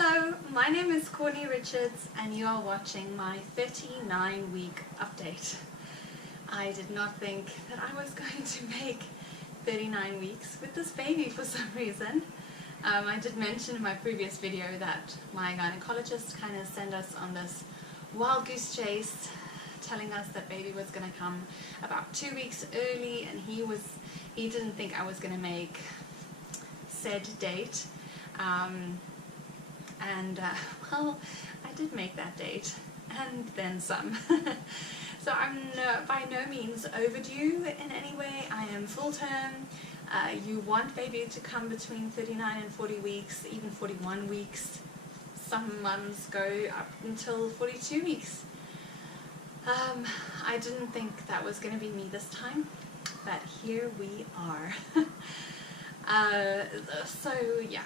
Hello, my name is Corni and you are watching my 39-week update. I did not think that I was going to make 39 weeks with this baby for some reason. I did mention in my previous video that my gynecologist kind of sent us on this wild goose chase, telling us that baby was going to come about 2 weeks early, and he didn't think I was going to make said date. Well, I did make that date, and then some. So I'm by no means overdue in any way. I am full term. You want baby to come between 39 and 40 weeks, even 41 weeks. Some mums go up until 42 weeks. I didn't think that was going to be me this time, but here we are. So yeah,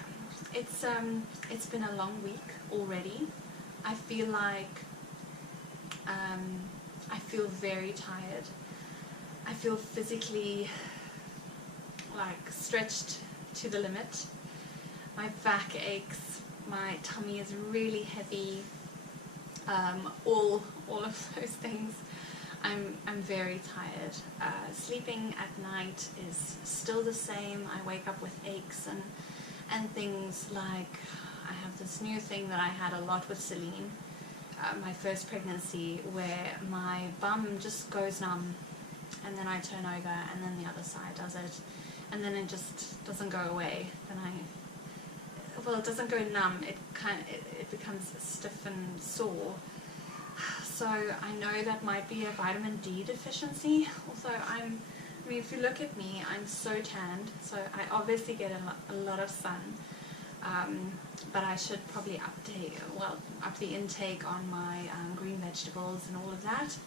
it's been a long week already. I feel like I feel very tired. I feel physically like stretched to the limit. My back aches, my tummy is really heavy, all of those things. I'm very tired. Sleeping at night is still the same. I wake up with aches and things like, I have this new thing that I had a lot with Celine, my first pregnancy, where my bum just goes numb, and then I turn over and then the other side does it, and then it just doesn't go away. Then it doesn't go numb, it becomes stiff and sore. So I know that might be a vitamin D deficiency. Also, I mean, if you look at me, I'm so tanned, so I obviously get a lot of sun. But I should probably up the intake on my green vegetables and all of that,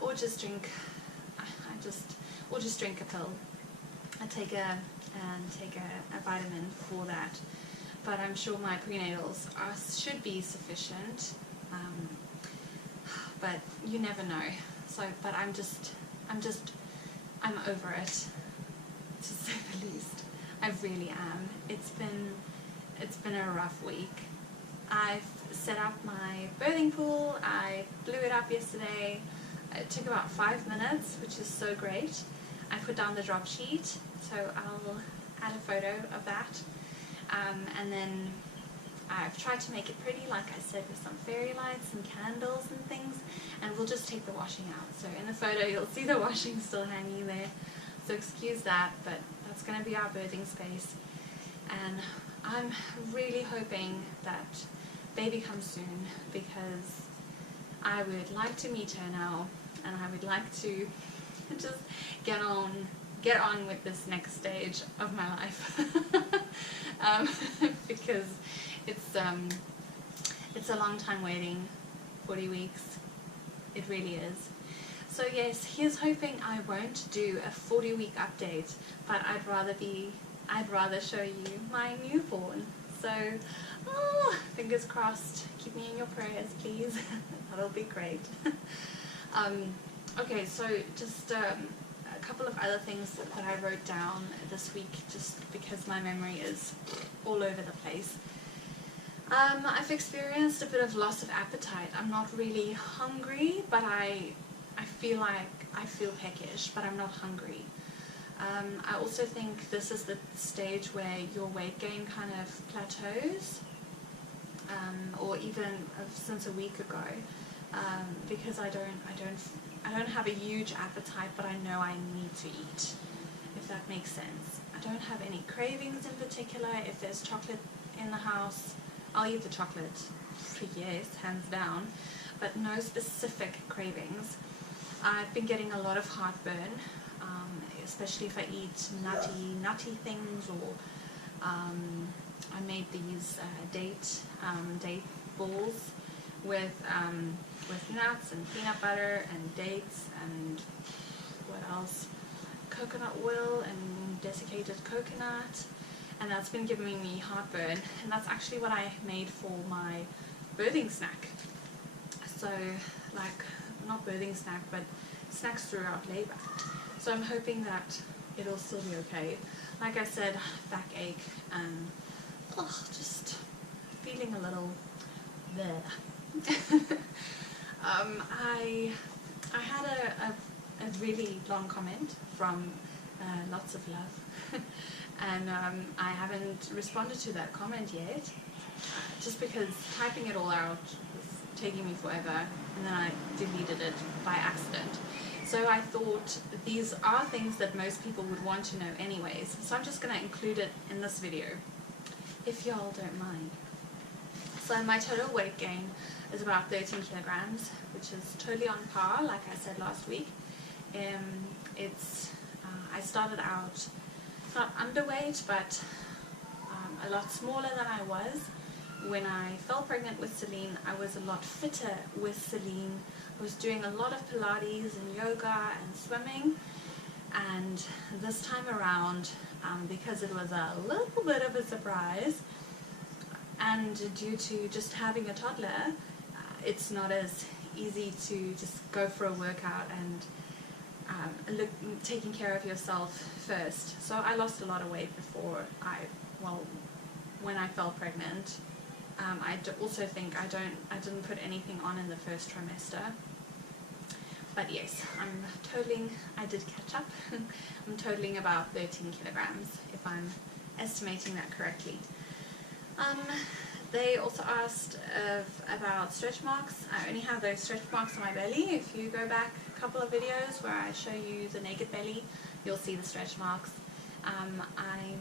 or just drink. Or just drink a pill. I take a vitamin for that. But I'm sure my prenatals should be sufficient. But you never know. So, but I'm over it, to say the least. I really am. It's been a rough week. I've set up my birthing pool. I blew it up yesterday. It took about 5 minutes, which is so great. I put down the drop sheet, so I'll add a photo of that. And then I've tried to make it pretty, like I said, with some fairy lights and candles and things, and we'll just take the washing out. So in the photo you'll see the washing still hanging there, so excuse that, but that's going to be our birthing space. And I'm really hoping that baby comes soon, because I would like to meet her now, and I would like to just get on with this next stage of my life. Because it's a long time waiting, 40 weeks, it really is. So yes, here's hoping I won't do a 40-week update, but I'd rather show you my newborn. So, fingers crossed, keep me in your prayers, please. That'll be great. Okay, so just a couple of other things that I wrote down this week, just because my memory is all over the place. I've experienced a bit of loss of appetite. I'm not really hungry, but I feel peckish, but I'm not hungry. I also think this is the stage where your weight gain kind of plateaus, or even since a week ago, because I don't have a huge appetite, but I know I need to eat, if that makes sense. I don't have any cravings in particular. If there's chocolate in the house, I'll eat the chocolate, yes, hands down, but no specific cravings. I've been getting a lot of heartburn, especially if I eat nutty things, or I made these date balls with nuts and peanut butter and dates and what else, coconut oil and desiccated coconut, and that's been giving me heartburn, and that's actually what I made for my birthing snack. So, like, not birthing snack, but snacks throughout labor. So I'm hoping that it'll still be okay. Like I said, backache and just feeling a little there. I had a really long comment from lots of love, and I haven't responded to that comment yet, just because typing it all out was taking me forever, and then I deleted it by accident. So I thought these are things that most people would want to know anyways, so I'm just going to include it in this video, if y'all don't mind. So my total weight gain is about 13 kilograms, which is totally on par, like I said last week. I started out not underweight, but a lot smaller than I was. When I fell pregnant with Celine, I was a lot fitter with Celine. I was doing a lot of Pilates and yoga and swimming, and this time around, because it was a little bit of a surprise, and due to just having a toddler, it's not as easy to just go for a workout and taking care of yourself first. So I lost a lot of weight before when I fell pregnant. I also think I didn't put anything on in the first trimester. But yes, I did catch up. I'm totaling about 13 kilograms, if I'm estimating that correctly. They also asked about stretch marks. I only have those stretch marks on my belly. If you go back a couple of videos where I show you the naked belly, you'll see the stretch marks. I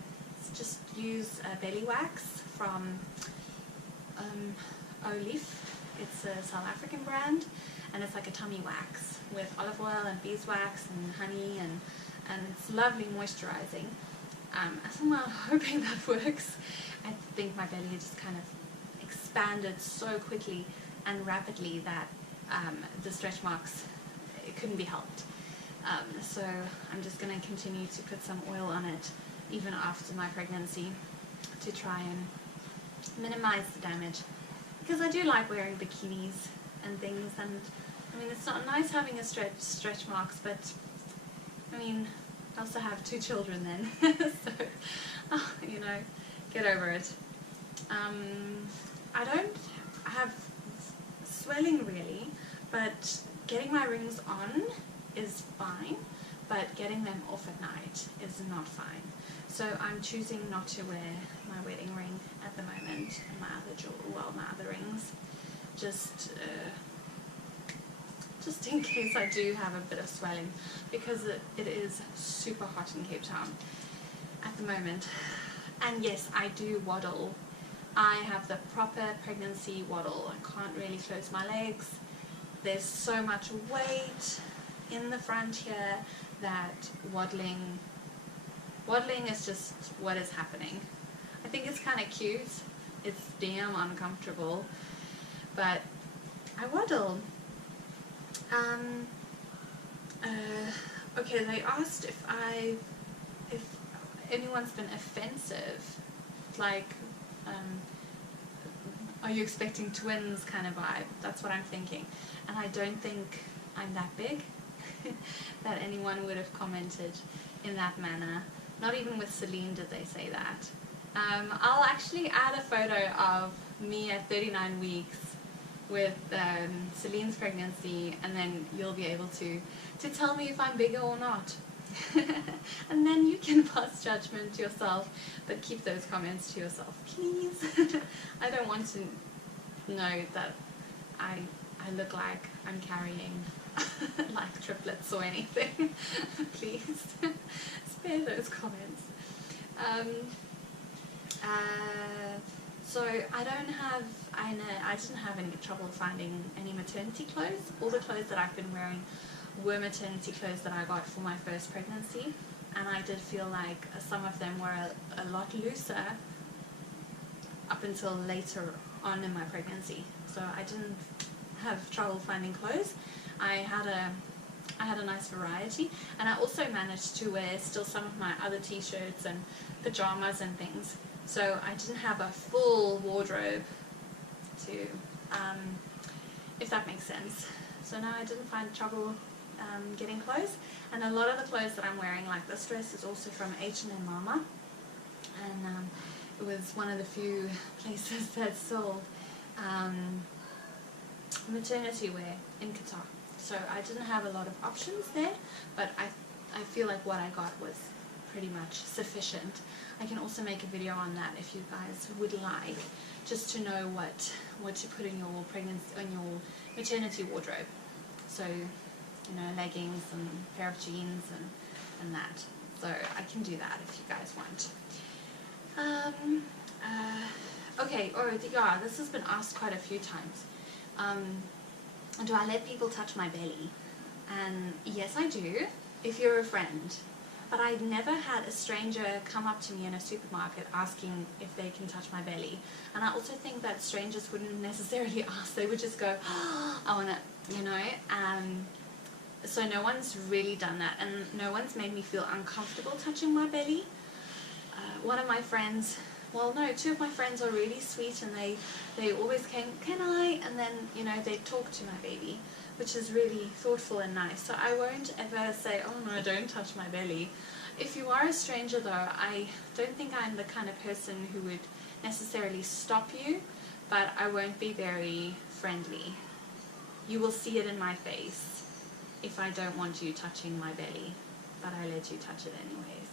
just use belly wax from Olive. It's a South African brand, and it's like a tummy wax with olive oil and beeswax and honey, and it's lovely moisturizing. So I'm hoping that works. I think my belly just kind of expanded so quickly and rapidly that the stretch marks, it couldn't be helped. So I'm just going to continue to put some oil on it even after my pregnancy to try and minimize the damage, because I do like wearing bikinis and things, and I mean, it's not nice having a stretch marks, but I mean, I also have 2 children then, so you know, get over it. I don't have swelling really, but getting my rings on is fine, but getting them off at night is not fine. So I'm choosing not to wear my wedding ring at the moment, and my other rings, just in case I do have a bit of swelling, because it is super hot in Cape Town at the moment. And yes, I do waddle. I have the proper pregnancy waddle. I can't really close my legs. There's so much weight in the front here that waddling is just what is happening. I think it's kind of cute. It's damn uncomfortable, but I waddle. Okay, they asked if anyone's been offensive, like, are you expecting twins kind of vibe? That's what I'm thinking. And I don't think I'm that big that anyone would have commented in that manner. Not even with Celine did they say that. I'll actually add a photo of me at 39 weeks with Celine's pregnancy, and then you'll be able to tell me if I'm bigger or not. And then you can pass judgment yourself, but keep those comments to yourself, please. I don't want to know that I look like I'm carrying like triplets or anything. Please spare those comments. So I didn't have any trouble finding any maternity clothes. All the clothes that I've been wearing were maternity clothes that I got for my first pregnancy, and I did feel like some of them were a lot looser up until later on in my pregnancy. So I didn't have trouble finding clothes. I had a nice variety, and I also managed to wear still some of my other t-shirts and pajamas and things. So I didn't have a full wardrobe to, if that makes sense. So no, I didn't find trouble getting clothes. And a lot of the clothes that I'm wearing, like this dress, is also from H&M Mama. And it was one of the few places that sold maternity wear in Qatar. So I didn't have a lot of options there, but I feel like what I got was pretty much sufficient. I can also make a video on that if you guys would like, just to know what to put in your your maternity wardrobe. So, you know, leggings and a pair of jeans and that. So I can do that if you guys want. Okay, yeah, this has been asked quite a few times. Do I let people touch my belly? And yes, I do, if you're a friend. But I've never had a stranger come up to me in a supermarket asking if they can touch my belly. And I also think that strangers wouldn't necessarily ask. They would just go, oh, I want to, you know. So no one's really done that. And no one's made me feel uncomfortable touching my belly. One of my friends, well, no, two of my friends are really sweet, and they always came, can I? And then, you know, they talk to my baby, which is really thoughtful and nice. So I won't ever say, oh no, don't touch my belly. If you are a stranger though, I don't think I'm the kind of person who would necessarily stop you, but I won't be very friendly. You will see it in my face if I don't want you touching my belly, but I let you touch it anyways.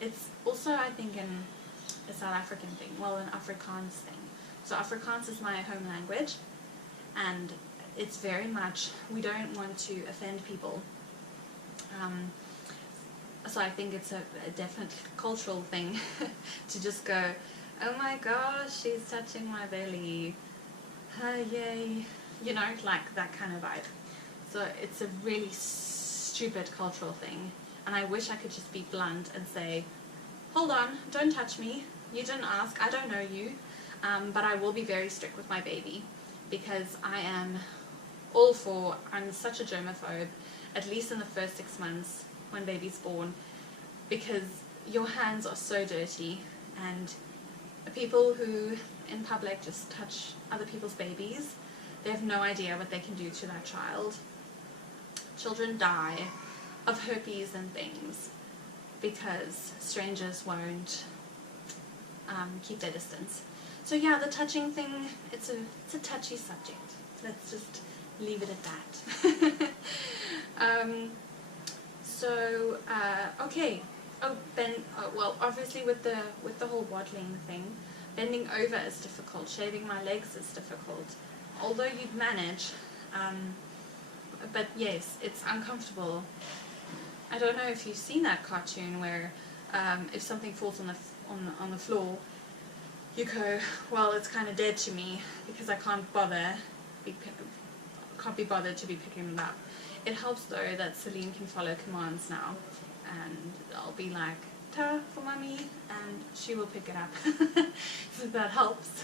It's also, I think, a South African thing, well, an Afrikaans thing. So Afrikaans is my home language, and it's very much, we don't want to offend people. So I think it's a definite cultural thing to just go, oh my gosh, she's touching my belly, yay, you know, like that kind of vibe. So it's a really stupid cultural thing, and I wish I could just be blunt and say, hold on, don't touch me, you didn't ask, I don't know you, but I will be very strict with my baby, because I am all for, I'm such a germaphobe, at least in the first 6 months when baby's born, because your hands are so dirty, and people who in public just touch other people's babies, they have no idea what they can do to that child. Children die of herpes and things because strangers won't keep their distance. So yeah, the touching thing, it's a touchy subject. Let's just leave it at that. Okay. Well, obviously with the whole waddling thing, bending over is difficult. Shaving my legs is difficult. Although you'd manage, but yes, it's uncomfortable. I don't know if you've seen that cartoon where if something falls on the floor, you go, well, it's kind of dead to me because I can't be bothered to be picking it up. It helps though that Celine can follow commands now, and I'll be like, ta for mummy, and she will pick it up. So that helps.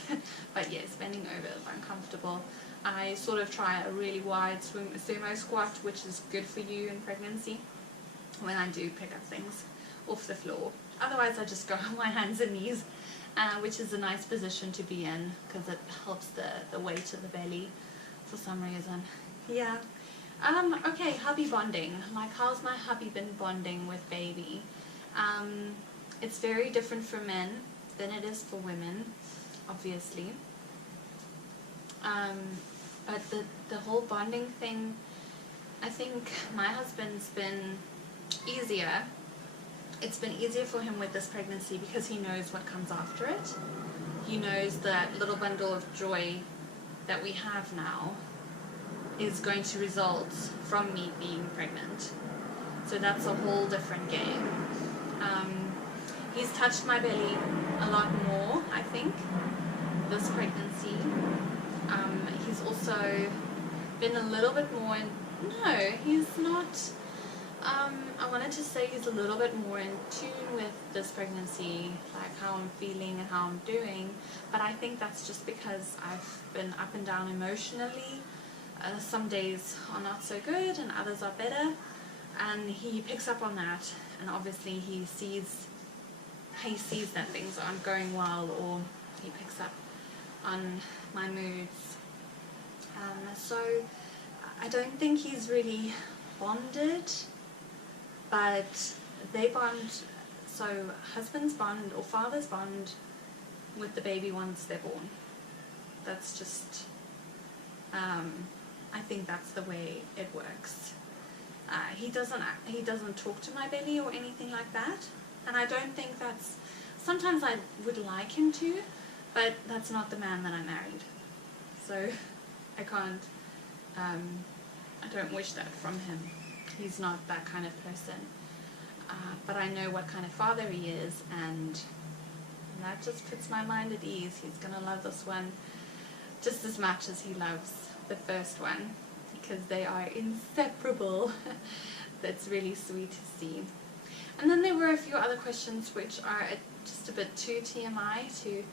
But yes, bending over is uncomfortable. I sort of try a really wide sumo squat, which is good for you in pregnancy, when I do pick up things off the floor. Otherwise I just go on my hands and knees, which is a nice position to be in because it helps the weight of the belly for some reason. Yeah. Okay, hubby bonding. Like, how's my hubby been bonding with baby? It's very different for men than it is for women, obviously. But the whole bonding thing, I think my husband's been easier. It's been easier for him with this pregnancy because he knows what comes after it. He knows that little bundle of joy that we have now is going to result from me being pregnant. So that's a whole different game. He's touched my belly a lot more, I think, this pregnancy. He's also been a little bit more no, he's not, I wanted to say he's a little bit more in tune with this pregnancy, like how I'm feeling and how I'm doing, but I think that's just because I've been up and down emotionally. Some days are not so good and others are better, and he picks up on that, and obviously he sees that things aren't going well, or he picks up on my moods. So I don't think he's really bonded, but they bond. So husbands bond or fathers bond with the baby once they're born. That's just, I think that's the way it works. He doesn't talk to my belly or anything like that, and I don't think that's, sometimes I would like him to, but that's not the man that I married. So I can't, I don't wish that from him. He's not that kind of person. But I know what kind of father he is, and that just puts my mind at ease. He's going to love this one just as much as he loves the first one, because they are inseparable. That's really sweet to see. And then there were a few other questions which are just a bit too TMI to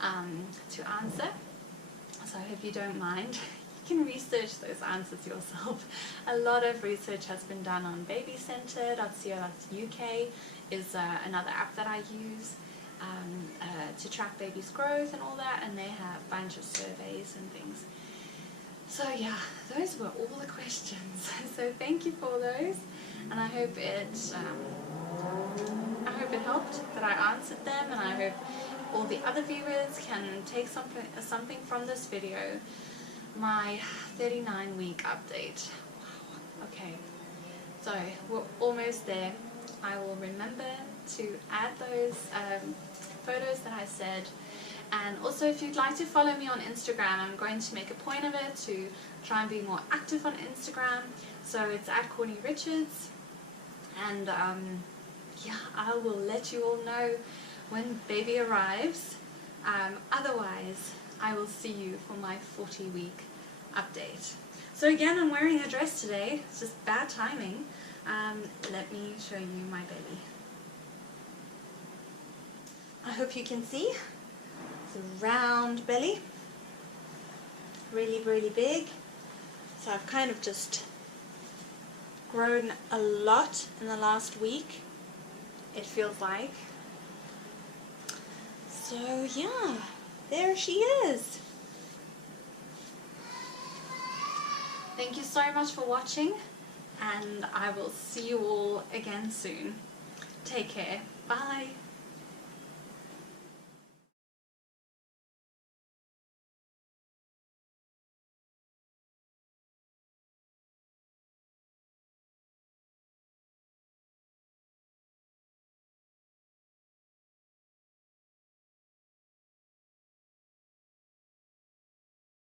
answer, so I hope you don't mind. You can research those answers yourself. A lot of research has been done on babycenter.co.uk is another app that I use to track baby's growth and all that, and they have a bunch of surveys and things. So yeah, those were all the questions. So thank you for those, and I hope it helped, that I answered them, and I hope all the other viewers can take something from this video. My 39-week update. Wow. Okay, so we're almost there. I will remember to add those photos that I said, and also if you'd like to follow me on Instagram, I'm going to make a point of it to try and be more active on Instagram. So it's at Corni Richards, and yeah, I will let you all know when baby arrives. Otherwise, I will see you for my 40-week update. So again, I'm wearing a dress today. It's just bad timing. Let me show you my baby. I hope you can see. It's a round belly. Really, really big. So I've kind of just grown a lot in the last week, it feels like. So yeah, there she is. Thank you so much for watching, and I will see you all again soon. Take care. Bye.